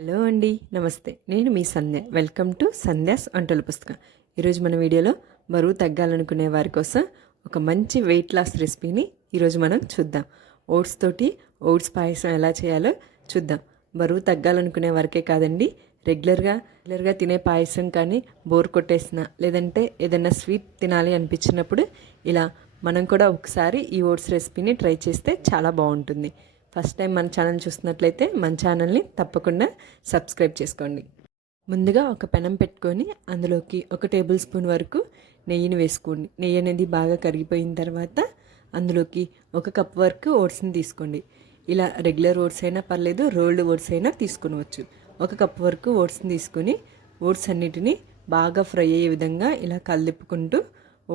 Hello అండి, నమస్తే. నేను మీ సంధ్య. వెల్కమ్ టు సంధ్యాస్ వంటల పుస్తకం. ఈరోజు మన వీడియోలో బరువు తగ్గాలనుకునే వారి కోసం ఒక మంచి వెయిట్ లాస్ రెసిపీని ఈరోజు మనం చూద్దాం. ఓట్స్ తోటి ఓట్స్ పాయసం ఎలా చేయాలో చూద్దాం. బరువు తగ్గాలనుకునే వారికే కాదండి, రెగ్యులర్గా తినే పాయసం కానీ బోర్ కొట్టేసిన, లేదంటే ఏదైనా స్వీట్ తినాలి అనిపించినప్పుడు ఇలా మనం కూడా ఒకసారి ఈ ఓట్స్ రెసిపీని ట్రై చేస్తే చాలా బాగుంటుంది. ఫస్ట్ టైం మన ఛానల్ చూస్తున్నట్లయితే మన ఛానల్ని తప్పకుండా సబ్స్క్రైబ్ చేసుకోండి. ముందుగా ఒక పెనం పెట్టుకొని అందులోకి 1 టేబుల్ స్పూన్ వరకు నెయ్యిని వేసుకోండి. నెయ్యి అనేది బాగా కరిగిపోయిన తర్వాత అందులోకి 1 కప్ వరకు ఓట్స్ని తీసుకోండి. ఇలా రెగ్యులర్ ఓట్స్ అయినా పర్లేదు, రోల్డ్ ఓట్స్ అయినా తీసుకునవచ్చు. 1 కప్ వరకు ఓట్స్ని తీసుకొని ఓట్స్ అన్నిటినీ బాగా ఫ్రై అయ్యే విధంగా ఇలా కలుపుకుంటూ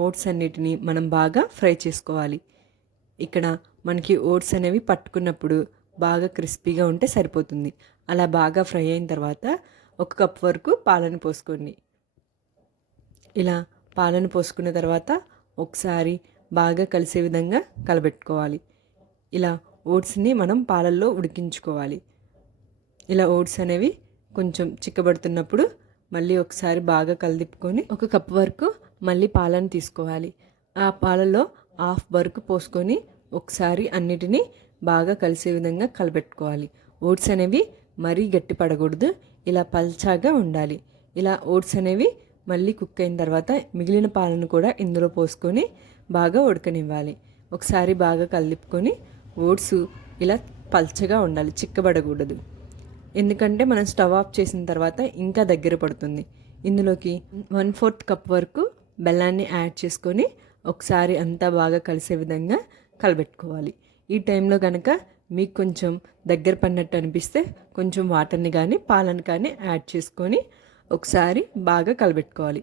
ఓట్స్ అన్నిటినీ మనం బాగా ఫ్రై చేసుకోవాలి. ఇక్కడ మనకి ఓట్స్ అనేవి పట్టుకున్నప్పుడు బాగా క్రిస్పీగా ఉంటే సరిపోతుంది. అలా బాగా ఫ్రై అయిన తర్వాత 1 కప్ వరకు పాలను పోసుకోండి. ఇలా పాలను పోసుకున్న తర్వాత ఒకసారి బాగా కలిసే విధంగా కలబెట్టుకోవాలి. ఇలా ఓట్స్ని మనం పాలల్లో ఉడికించుకోవాలి. ఇలా ఓట్స్ అనేవి కొంచెం చిక్కబడుతున్నప్పుడు మళ్ళీ ఒకసారి బాగా కలిదిప్పుకొని 1 కప్ వరకు మళ్ళీ పాలను తీసుకోవాలి. ఆ పాలలో హాఫ్ వరకు పోసుకొని ఒకసారి అన్నిటినీ బాగా కలిసే విధంగా కలబెట్టుకోవాలి. ఓట్స్ అనేవి మరీ గట్టి పడకూడదు, ఇలా పల్చాగా ఉండాలి. ఇలా ఓట్స్ అనేవి మళ్ళీ కుక్ అయిన తర్వాత మిగిలిన పాలను కూడా ఇందులో పోసుకొని బాగా ఉడకనివ్వాలి. ఒకసారి బాగా కలిపుకొని ఓట్స్ ఇలా పల్చగా ఉండాలి, చిక్కబడకూడదు. ఎందుకంటే మనం స్టవ్ ఆఫ్ చేసిన తర్వాత ఇంకా దగ్గర పడుతుంది. ఇందులోకి 1/4 కప్ వరకు బెల్లాన్ని యాడ్ చేసుకొని ఒకసారి అంతా బాగా కలిసే విధంగా కలబెట్టుకోవాలి. ఈ టైంలో కనుక మీకు కొంచెం దగ్గర పడినట్టు అనిపిస్తే కొంచెం వాటర్ని కానీ పాలను కానీ యాడ్ చేసుకొని ఒకసారి బాగా కలబెట్టుకోవాలి.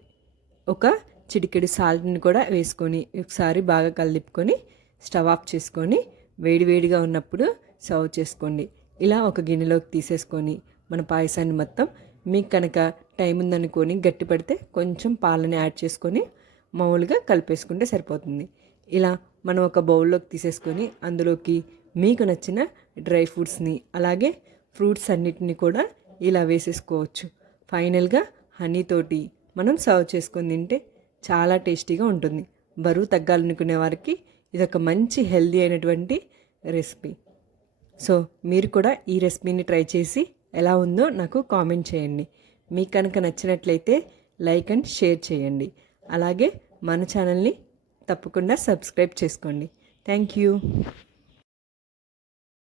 ఒక చిటికెడు సాల్ట్ని కూడా వేసుకొని ఒకసారి బాగా కలిపుకొని స్టవ్ ఆఫ్ చేసుకొని వేడివేడిగా ఉన్నప్పుడు సర్వ్ చేసుకోండి. ఇలా ఒక గిన్నెలోకి తీసేసుకొని మన పాయసాన్ని మొత్తం మీకు కనుక టైం ఉందనుకొని గట్టి పడితే కొంచెం పాలని యాడ్ చేసుకొని మామూలుగా కలిపేసుకుంటే సరిపోతుంది. ఇలా మనం ఒక బౌల్లోకి తీసేసుకొని అందులోకి మీకు నచ్చిన డ్రై ఫ్రూట్స్ని అలాగే ఫ్రూట్స్ అన్నిటిని కూడా ఇలా వేసేసుకోవచ్చు. ఫైనల్గా హనీతోటి మనం సర్వ్ చేసుకొని తింటే చాలా టేస్టీగా ఉంటుంది. బరువు తగ్గాలనుకునే వారికి ఇదొక మంచి హెల్దీ అయినటువంటి రెసిపీ. సో మీరు కూడా ఈ రెసిపీని ట్రై చేసి ఎలా ఉందో నాకు కామెంట్ చేయండి. మీకు కనుక నచ్చినట్లయితే లైక్ అండ్ షేర్ చేయండి. అలాగే మన ఛానల్ని తప్పకుండా సబ్స్క్రైబ్ చేసుకోండి. Thank you.